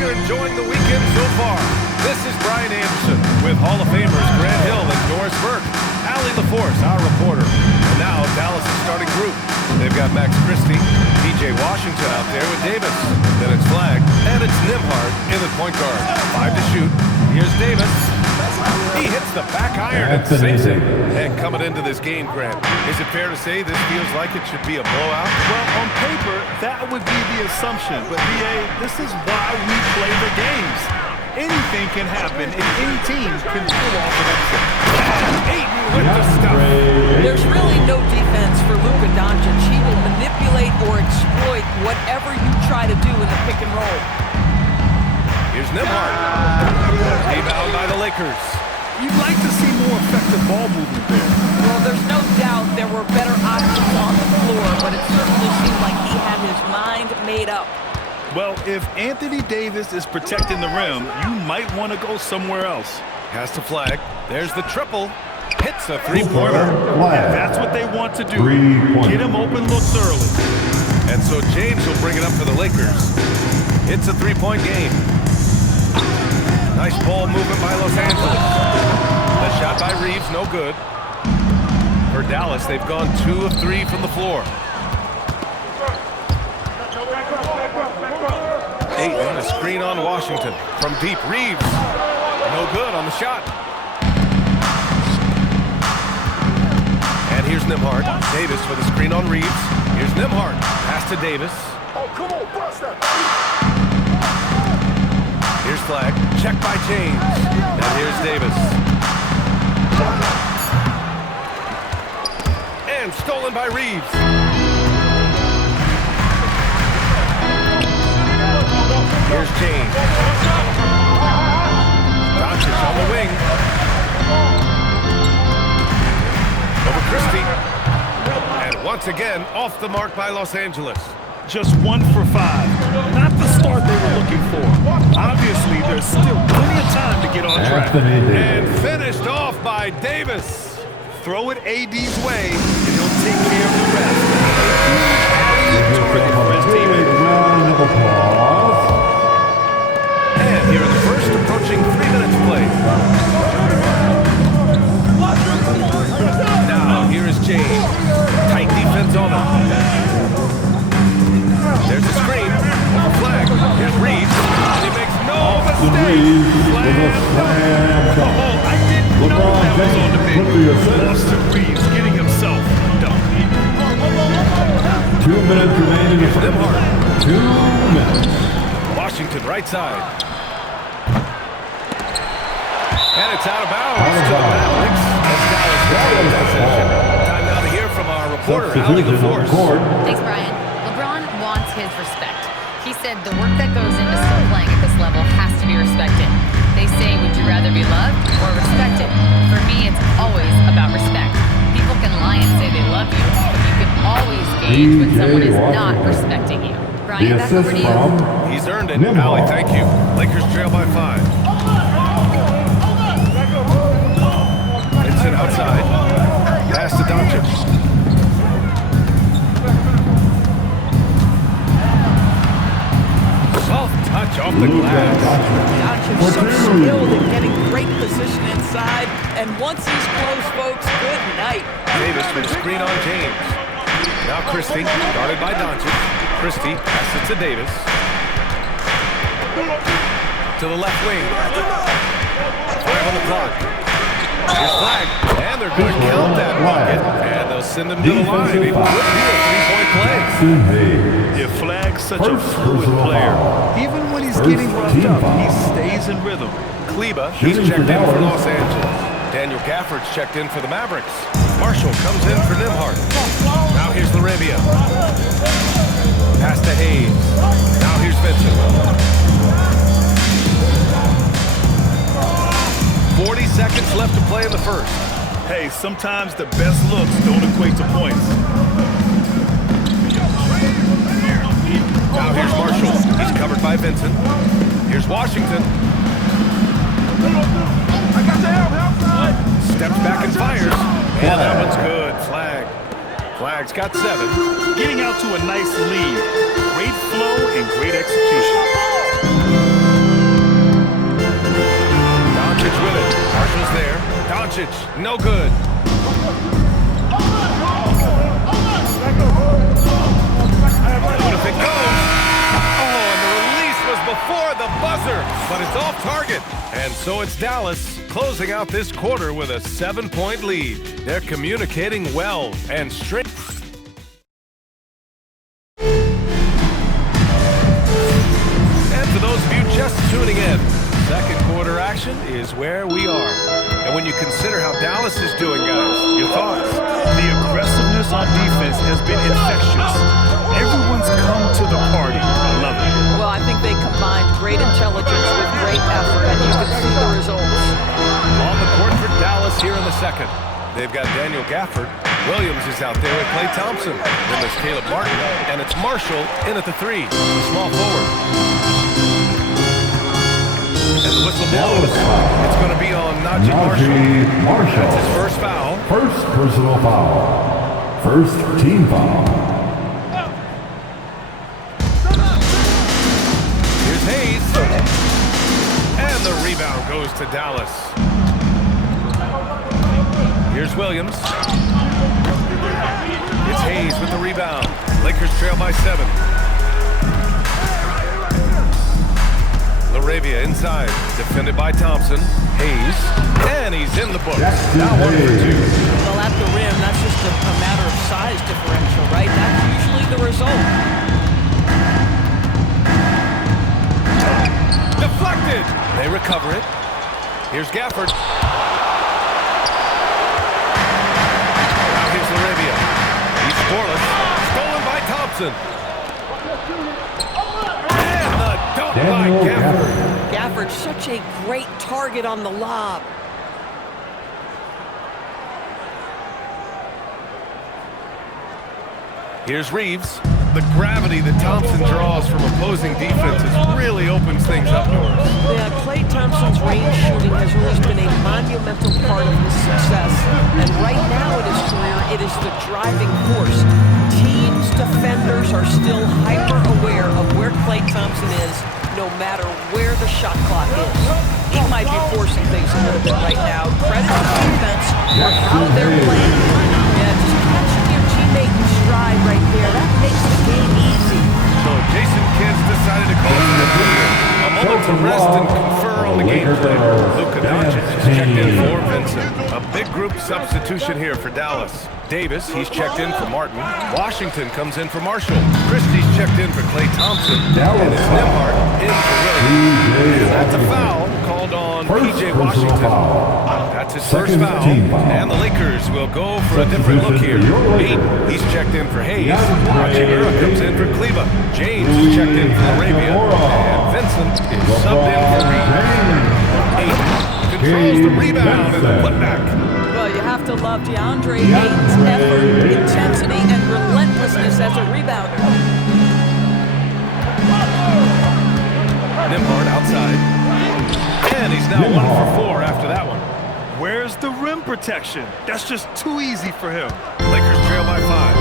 you're enjoying the weekend so far. This is Brian Anderson with Hall of Famers Grant Hill and Doris Burke. Allie LaForce, our reporter. And now Dallas' starting group. They've got Max Christie, P.J. Washington out there with Davis. Then it's Flag, and it's Nimhart in the point guard. 5 to shoot. Here's Davis. He hits the back iron and sinks it. And coming into this game, Grant, is it fair to say this feels like it should be a blowout? Well, on paper, that would be the assumption. But, B.A., this is why we play the games. Anything can happen, and any team can pull off an upset. Ayton with the stuff. There's really no defense for Luka Doncic. He will manipulate or exploit whatever you try to do in the pick and roll. Here's Nimhart. Rebound by the Lakers. You'd like to see more effective ball movement there. Well, there's no doubt there were better options on the floor, but it certainly seemed like he had his mind made up. Well, if Anthony Davis is protecting the rim, you might want to go somewhere else. Has to Flag. There's the triple. Hits a three-pointer. That's what they want to do. Get him open looks early. And so James will bring it up for the Lakers. It's a three-point game. Nice ball movement by Los Angeles. The shot by Reeves, no good. For Dallas, they've gone 2 of 3 from the floor. Ayton, a screen on Washington. From deep, Reeves. No good on the shot. And here's Nimhart. Davis for the screen on Reeves. Here's Nimhart. Pass to Davis. Oh, come on, bust that. Here's Flag. Check by James. And here's Davis. And stolen by Reeves. Here's James. Doncic on the wing. Over Christie. And once again, off the mark by Los Angeles. Just 1 for 5. Not the start they were looking for. Obviously, there's still plenty of time to get on track. And finished off by Davis. Throw it AD's way, and he'll take care of the rest. Target for his teammate. And here in the first, approaching 3 minutes played. Now, here is James. Tight defense on him. There's a screen. Flag. Here's Reeves. And he makes no mistake. Flag. Oh, I didn't know that was on the bench. Austin Reeves getting himself dunked. 2 minutes remaining in the first. 2 minutes. Washington, right side. And it's out of bounds. Time now to hear from our reporter, Allie LaForce. Thanks, Brian. LeBron wants his respect. He said the work that goes into still playing at this level has to be respected. They say, would you rather be loved or respected? For me, it's always about respect. People can lie and say they love you, but you can always gauge when someone is not respecting you. Brian, back over to you. He's earned it. Allie, thank you. Lakers trail by 5. It's it outside. Pass to Doncic. Soft touch off the glass. Doncic so skilled at getting great position inside, and once he's close, folks, good night. Davis with a screen on James. Now Christie, guarded by Doncic. Christie passes it to Davis. To the left wing. 5 on the clock. Here's Flag. And they're going to count that bucket. And they'll send him to the line. It could be a 3-point play. If Flag's such a fluid player, even when he's getting roughed up, he stays in rhythm. Kleba, he's checked in for Los Angeles. Daniel Gafford's checked in for the Mavericks. Marshall comes in for Nimhart. Now here's Larabia. Pass to Hayes. Now here's Vincent. 40 seconds left to play in the first. Hey, sometimes the best looks don't equate to points. Now here's Marshall. He's covered by Vincent. Here's Washington. Steps back and fires. And that one's good. Flag's got 7. Getting out to a nice lead. Great flow and great execution. Marshall's there. Doncic, no good. What if it goes? Oh, and the release was before the buzzer, but it's off target. And so it's Dallas closing out this quarter with a 7-point lead. They're communicating well and straight. And for those of you just tuning in, second quarter action is where we are. And when you consider how Dallas is doing, guys, your thoughts? The aggressiveness on defense has been infectious. Everyone's come to the party. I love it. Well, I think they combined great intelligence with great effort, and you can see the results. On the court for Dallas here in the second. They've got Daniel Gafford. Williams is out there with Klay Thompson. Then there's Caleb Martin, and it's Marshall in at the 3, the small forward. And the whistle blows. It's going to be on Najee Marshall. That's his first foul. First personal foul. First team foul. Here's Hayes. And the rebound goes to Dallas. Here's Williams. It's Hayes with the rebound. Lakers trail by 7. Laravia inside, defended by Thompson. Hayes, and he's in the books. Now 1 for 2. Well, at the rim, that's just a matter of size differential, right? That's usually the result. Deflected. They recover it. Here's Gafford. Now here's Laravia. He's scoreless. Stolen by Thompson. And the dunk by Gafford. Gafford, such a great target on the lob. Here's Reeves. The gravity that Thompson draws from opposing defenses really opens things up, Norris. Yeah, Klay Thompson's range shooting has always been a monumental part of his success. And right now in his career, it is the driving force. Teams, defenders are still hyper-aware of where Klay Thompson is, no matter where the shot clock is. He might be forcing things a little bit right now. Credit to the defense for how they're playing. Yeah, just catching your teammate in stride right there. That makes the game easy. So Jason Kidd's decided to call for a moment to rest and confer on the gameplay. Luka Doncic is checked in for Vincent. A big group substitution here for Dallas. Davis, he's checked in for Martin. Washington comes in for Marshall. Christie's checked in for Klay Thompson. And it's Nembhard in for Williams. And that's a foul called on P.J. Washington. That's his first foul. And the Lakers will go for a different look here. Ayton, he's checked in for Hayes. Hachimura comes in for Cleva. James is checked in for Arabia. And Vincent is subbed in for Reed. Ayton controls the rebound and the putback. Well, you have to love DeAndre Ayton's effort, intensity, and relentlessness as a rebounder. Nembhard outside. And he's now 1 for 4 after that one. Where's the rim protection? That's just too easy for him. Lakers trail by 5.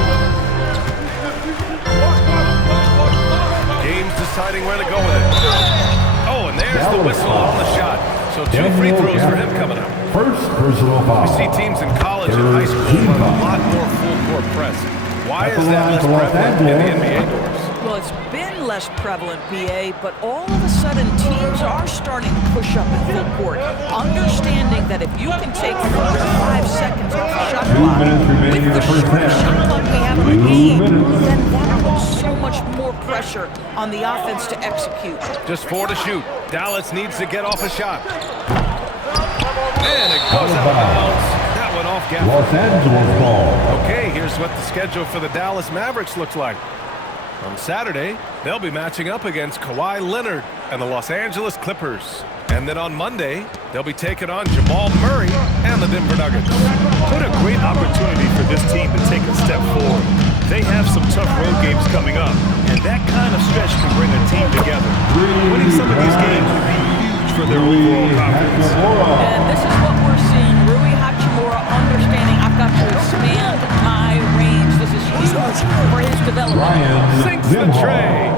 Game's deciding where to go with it. Oh, and there's the whistle on the shot. So 2 free throws for him coming up. First personal foul. We see teams in college and high school run a lot more full-court press. Why is that less prevalent in the NBA, Norris? Well, it's been less prevalent, BA, but all of a sudden teams are starting to push up in full court, understanding that if you can take 4 to 5 seconds off the shot clock with the short shot clock we have in the game, then that puts so much more pressure on the offense to execute. Just 4 to shoot. Dallas needs to get off a shot. And it goes out of bounds. That went off Gafford. Los Angeles ball. Okay, here's what the schedule for the Dallas Mavericks looks like. On Saturday, they'll be matching up against Kawhi Leonard and the Los Angeles Clippers. And then on Monday, they'll be taking on Jamal Murray and the Denver Nuggets. What a great opportunity for this team to take a step forward. They have some tough road games coming up, and that kind of stretch can bring a team together. Winning some of these games would be huge for their overall confidence. And this is what we're seeing. Rui Hachimura understanding I've got to expand my range. This is huge for his development. Sinks the tray.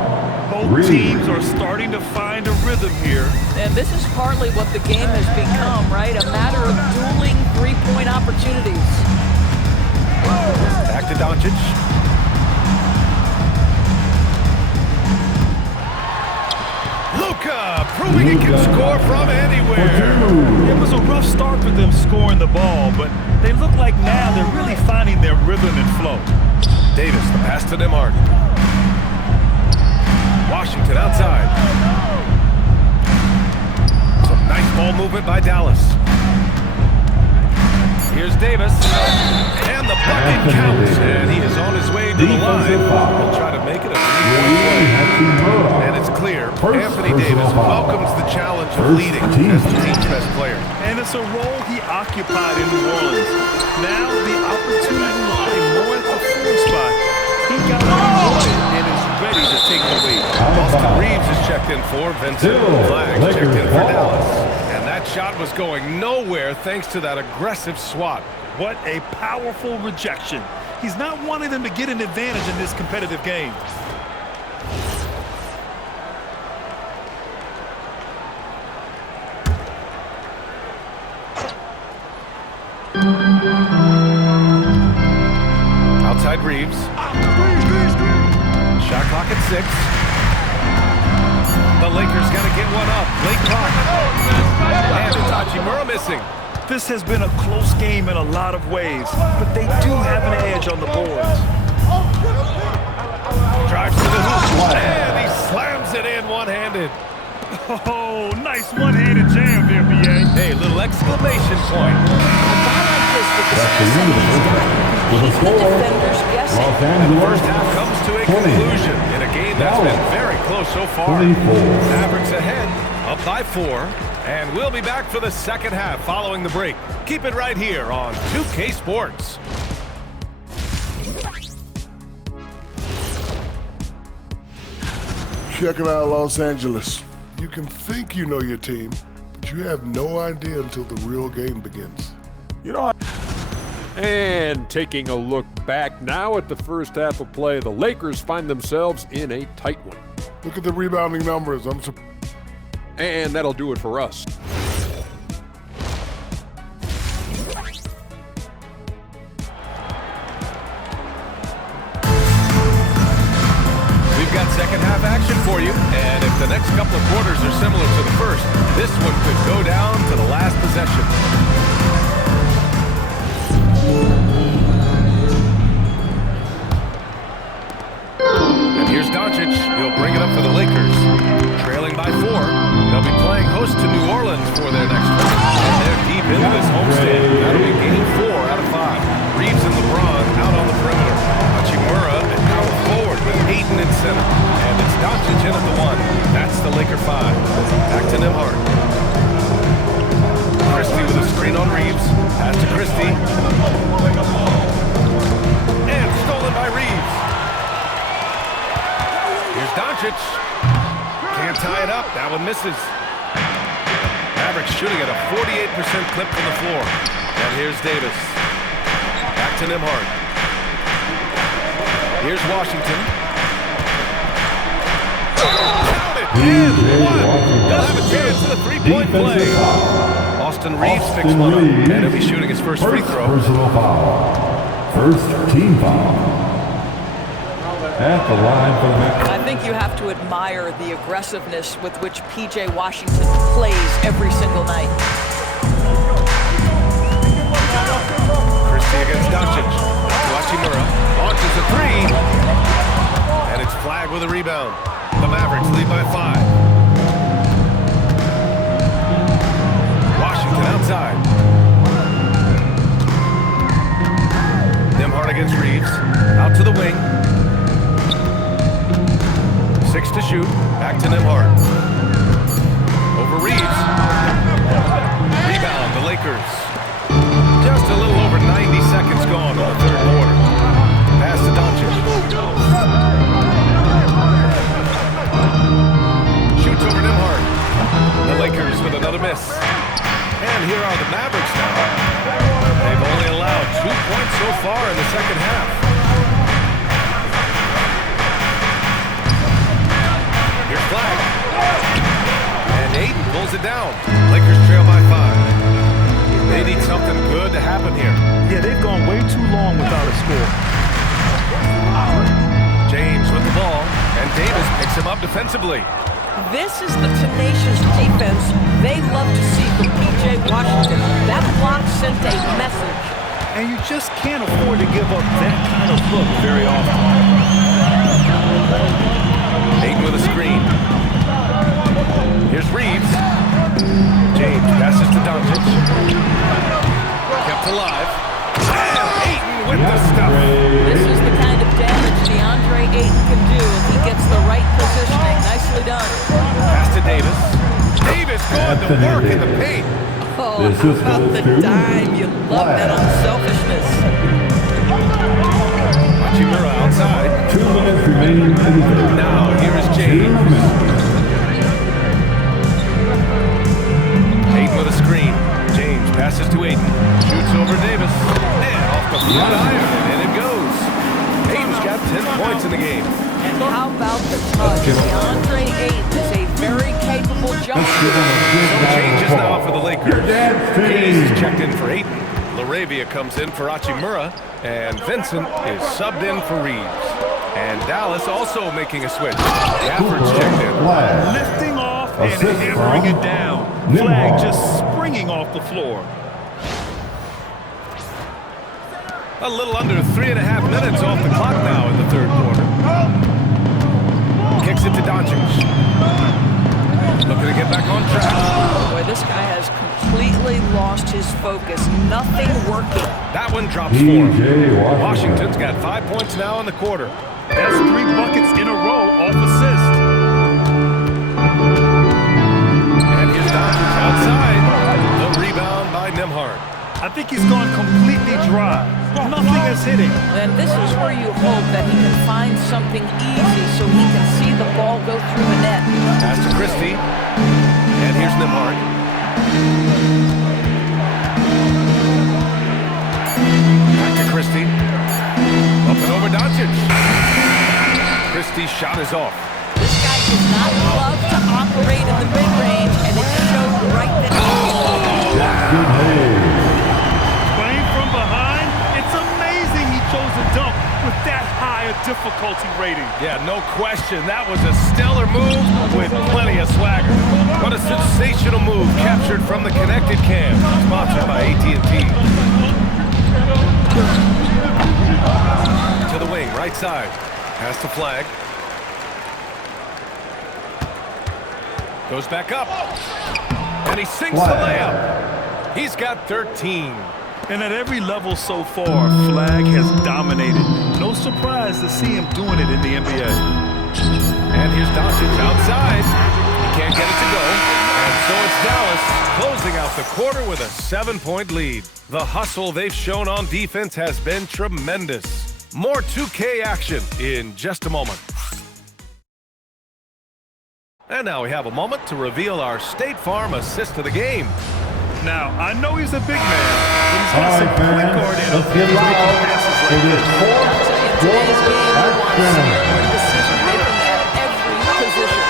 Both teams are starting to find a rhythm here. And this is partly what the game has become, right? A matter of dueling three-point opportunities. Back to Doncic. Luka proving he can score from anywhere. It was a rough start for them scoring the ball, but they look like now they're really finding their rhythm and flow. Davis, the pass to Nembhard. Washington outside. Some nice ball movement by Dallas. Here's Davis. And the bucket counts. And he is on his way to the line. He'll try to make it a three-point play. And it's clear. Anthony Davis welcomes the challenge of leading as the team's best player. And it's a role he occupied in New Orleans. Now the opportunity to play more at the four spot. He got what he wanted and is ready to take the lead. Austin Reeves is checked in for Vincent. Flags checked in for Dallas. And that shot was going nowhere thanks to that aggressive swat. What a powerful rejection. He's not wanting them to get an advantage in this competitive game. Outside Reeves. Shot clock at 6. The Lakers got to get one up. Late clock. And it's Hachimura missing. This has been a close game in a lot of ways, but they do have an edge on the boards. Drives to the hoop. And he slams it in one-handed. Oh, nice one-handed jam there, B.A. Hey, little exclamation point. With a score, Los Angeles First half comes to a conclusion in a game that's been very close so far. 24. Mavericks ahead, up by 4, and we'll be back for the second half following the break. Keep it right here on 2K Sports. Check it out, Los Angeles. You can think you know your team, but you have no idea until the real game begins. You know, and taking a look back now at the first half of play, the Lakers find themselves in a tight one. Look at the rebounding numbers. And that'll do it for us. We've got second half action for you, and if the next couple of quarters are similar to the first, this one could go down to the last possession. And here's Doncic. He'll bring it up for the Lakers. Trailing by 4. They'll be playing host to New Orleans for their next one. And they're deep into this homestand. That'll be game 4 out of 5. Reeves and LeBron out on the perimeter. Hachimura and power forward with Ayton in center. And it's Doncic in at the 1. That's the Laker 5. Back to Nembhard. Christie with a screen on Reeves. Pass to Christie. And stolen by Reeves. Here's Doncic. Can't tie it up. That one misses. Mavericks shooting at a 48% clip from the floor. And here's Davis. Back to Nembhard. Here's Washington. Count it. And one. He'll have a chance at a three-point play. Austin Reeves picks one up. And he'll be shooting his first free throw. Personal foul. First team foul. At the line for the Mavericks. I think you have to admire the aggressiveness with which P.J. Washington plays every single night. Christie against Doncic. Hachimura launches a 3. And it's flagged with a rebound. The Mavericks lead by 5. Washington outside. Nembhard against Reeves. Out to the wing. 6 to shoot. Back to Nembhard. Over Reeves. Rebound, the Lakers. Just a little over 90 seconds gone in the third quarter. Pass to Doncic. Shoots over Nembhard. The Lakers with another miss. And here are the Mavericks now. They've only allowed 2 points so far in the second half. slows it down. Lakers trail by 5. They need something good to happen here. Yeah, they've gone way too long without a score. James with the ball, and Davis picks him up defensively. This is the tenacious defense they love to see from P.J. Washington. That block sent a message. And you just can't afford to give up that kind of look very often. Ayton with a screen. Here's Reeves. James passes to Doncic. Kept alive. And Ayton with the stuff. This is the kind of damage DeAndre Ayton can do if he gets the right positioning. Nicely done. Pass to Davis. Davis going to work in the paint. Oh, how about the dime? You love that unselfishness. Hachimura outside. 2 minutes remaining in the third. Now, here is James. Ayton with a screen. James passes to Ayton. Shoots over Davis. And off the front iron, and it goes. Ayton's got 10 points in the game. And how about the touch? DeAndre Ayton is a very capable jumper. Some changes now for the Lakers. Hayes is checked in for Ayton. LaRavia comes in for Hachimura. And Vincent is subbed in for Reeves. And Dallas also making a switch. Gafford's checked in. Lifting off and hammering it down. Flag just springing off the floor. A little under 3.5 minutes off the clock now in the third quarter. Kicks it to Doncic. Looking to get back on track. Boy, this guy has completely lost his focus. Nothing working. That one drops for him. Washington's got 5 points now in the quarter. That's 3 buckets in a row off assist. And here's Doncic outside. The rebound by Nembhard. I think he's gone completely dry. Nothing is hitting. And this is where you hope that he can find something easy so he can see the ball go through the net. Pass to Christie. And here's Nembhard. Back to Christie. Up and over Doncic. Christie's shot is off. This guy does not love to operate in the mid-range, and it showed right there. Playing from behind, it's amazing he chose a dunk with that high a difficulty rating. Yeah, no question. That was a stellar move with plenty of swagger. What a sensational move captured from the connected cam. Sponsored by AT&T. To the wing, right side. Pass the flag. Goes back up. And he sinks the layup. He's got 13. And at every level so far, Flag has dominated. No surprise to see him doing it in the NBA. And here's Doncic outside. He can't get it to go. And so it's Dallas closing out the quarter with a 7-point lead. The hustle they've shown on defense has been tremendous. More 2K action in just a moment. And now we have a moment to reveal our State Farm assist of the game. Now, I know he's a big man, but he's got some quick guard in him. Making passes like this. In today's game, we want smart decision-making at every position.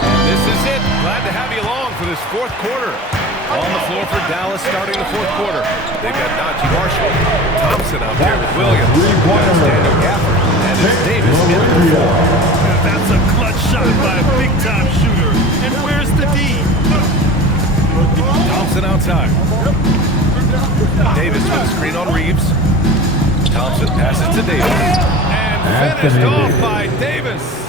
And this is it. Glad to have you along for this fourth quarter. On the floor for Dallas starting the fourth quarter. They've got Najee Marshall, Thompson out there with Williams, Daniel Gafford, and it's Davis in the floor. That's a clutch shot by a big-time shooter. And where's the D? Thompson outside. Davis with a screen on Reeves. Thompson passes to Davis. And finished off by Davis.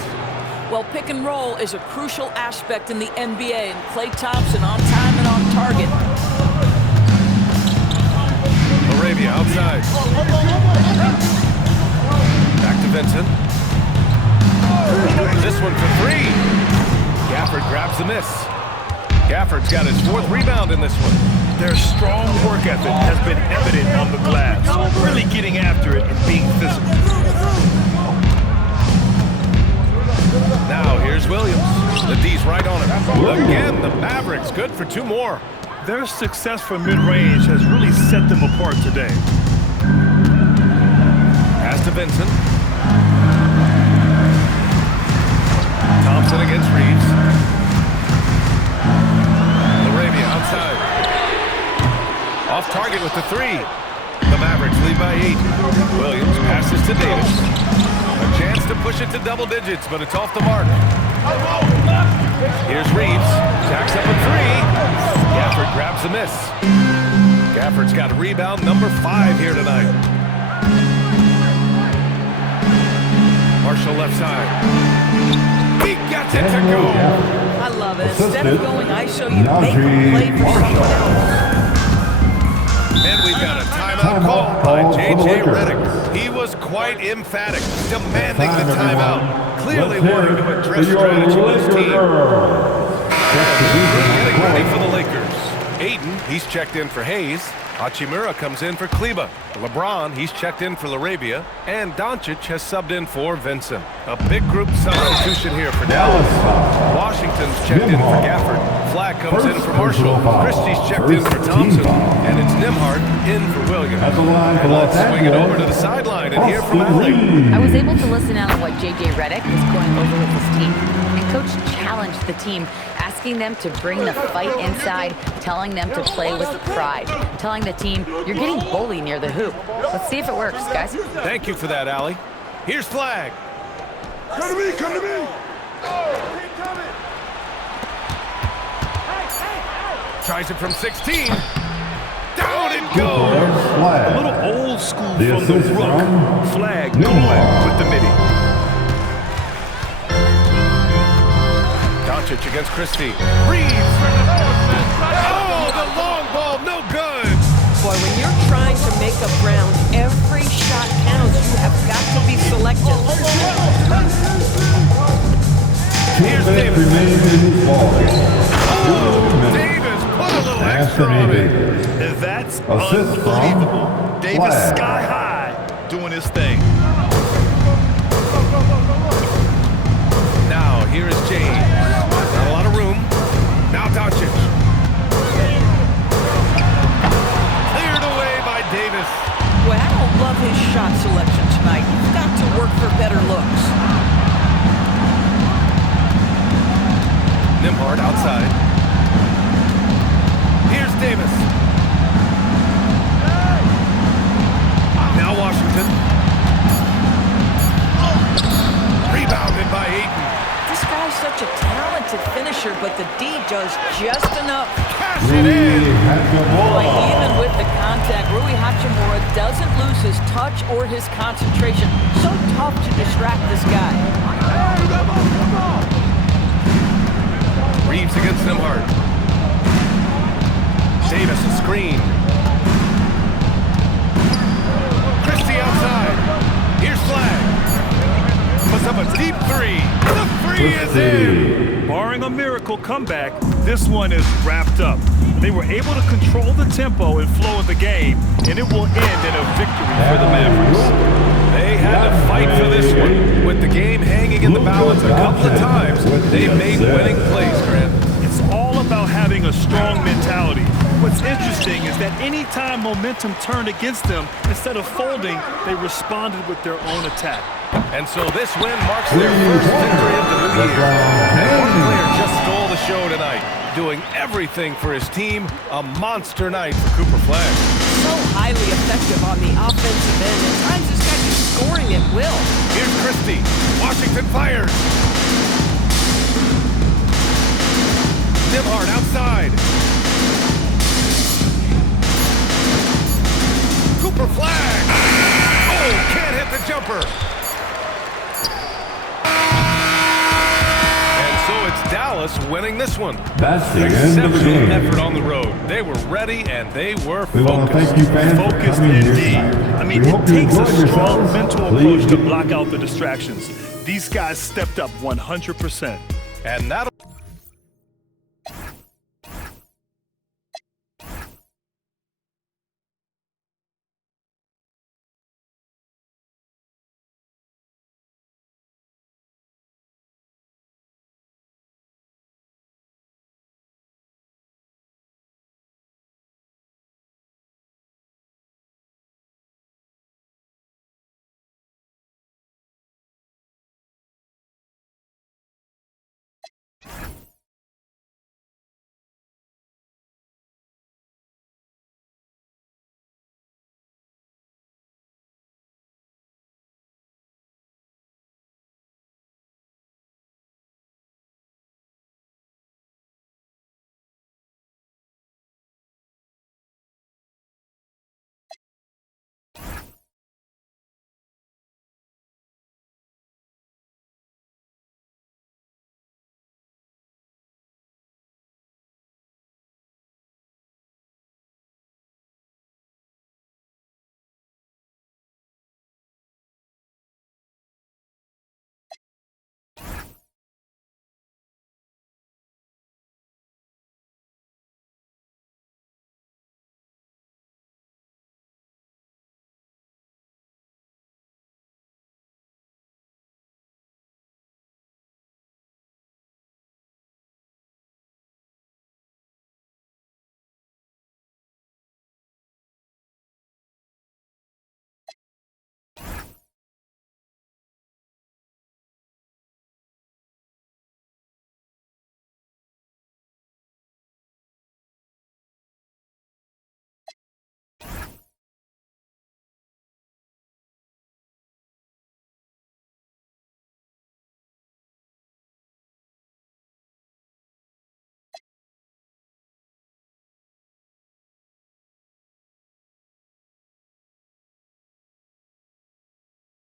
Well, pick and roll is a crucial aspect in the NBA, and Klay Thompson on time and on target. LaRavia outside. Back to Vincent. This one for three. Gafford grabs the miss. Gafford's got his fourth rebound in this one. Their strong work ethic has been evident on the glass. Really getting after it and being physical. Now here's Williams. The D's right on him. Again, the Mavericks good for two more. Their success from mid-range has really set them apart today. Pass to Vincent. Thompson against Reeves. outside. Off target with the three. The Mavericks lead by 8. Williams passes to Davis. A chance to push it to double digits, but it's off the mark. Here's Reeves. Jacks up a three. Gafford grabs the miss. Gafford's got rebound number 5 here tonight. Marshall left side. He gets it to go. I love it. Instead of going ISO, you make a play for someone else. And we've got a timeout called by J.J. Redick. He was quite emphatic, demanding the timeout, clearly wanting to address strategy with his team. Getting ready for the Lakers. Aiden, he's checked in for Hayes. Hachimura comes in for Kleba. LeBron, he's checked in for Larabia. And Doncic has subbed in for Vincent. A big group substitution here for Dallas. Washington's checked in for Gafford. Flack comes in for Marshall. Christie's checked in for Thompson. And it's Nimhart in for Williams. And let's swing it over to the sideline and hear from Allie. I was able to listen out on what J.J. Redick was going over with his team. And Coach challenged the team, asking them to bring the fight inside, telling them to play with pride, telling the team, you're getting bullied near the hoop. Let's see if it works, guys. Thank you for that, Allie. Here's Flag. Come to me, come to me. Tries it from 16. Down it goes. A little old school from the rook. Flag, no one with the midi. Doncic against Christie. Reeves. Oh, the long ball, no good. Boy, when you're trying to make up ground, every shot counts. You have got to be selective. Here's Davis. Oh, Davis put a little extra on it. That's unbelievable. Davis sky high doing his thing. Now, here is James. Not a lot of room. Now Doncic. Cleared away by Davis. Boy, I don't love his shot selection tonight. You've got to work for better looks. Nimhart outside. Here's Davis. Now Washington. Rebounded by Ayton. This guy's such a talented finisher, but the D does just enough. Cash it in. Boy, even with the contact, Rui Hachimura doesn't lose his touch or his concentration. So tough to distract this guy. Reeves against Nimhart. Davis a screen. Christie outside. Here's Flag. Puts up a deep three. The three is in. Barring a miracle comeback, this one is wrapped up. They were able to control the tempo and flow of the game, and it will end in a victory for the Mavericks. They had to fight for this one. With the game hanging in the balance a couple of times, they made winning plays, Grant. It's all about having a strong mentality. What's interesting is that any time momentum turned against them, instead of folding, they responded with their own attack. And so this win marks their first victory of the new year. And one player just stole the show tonight, doing everything for his team. A monster night for Cooper Flag. So highly effective on the offensive end. At times, this guy is scoring at will. Here's Christie. Washington fires. Nimhart outside. Cooper Flag. Oh, can't hit the jumper. And so it's Dallas winning this one. That's the end of the game. Exceptional effort on the road. They were ready and they were We want to focused. thank you, fans, for Focused coming here indeed. tonight. I mean, We it hope you takes a enjoyed strong yourselves. mental Please approach to block out the distractions. These guys stepped up 100%. And that'll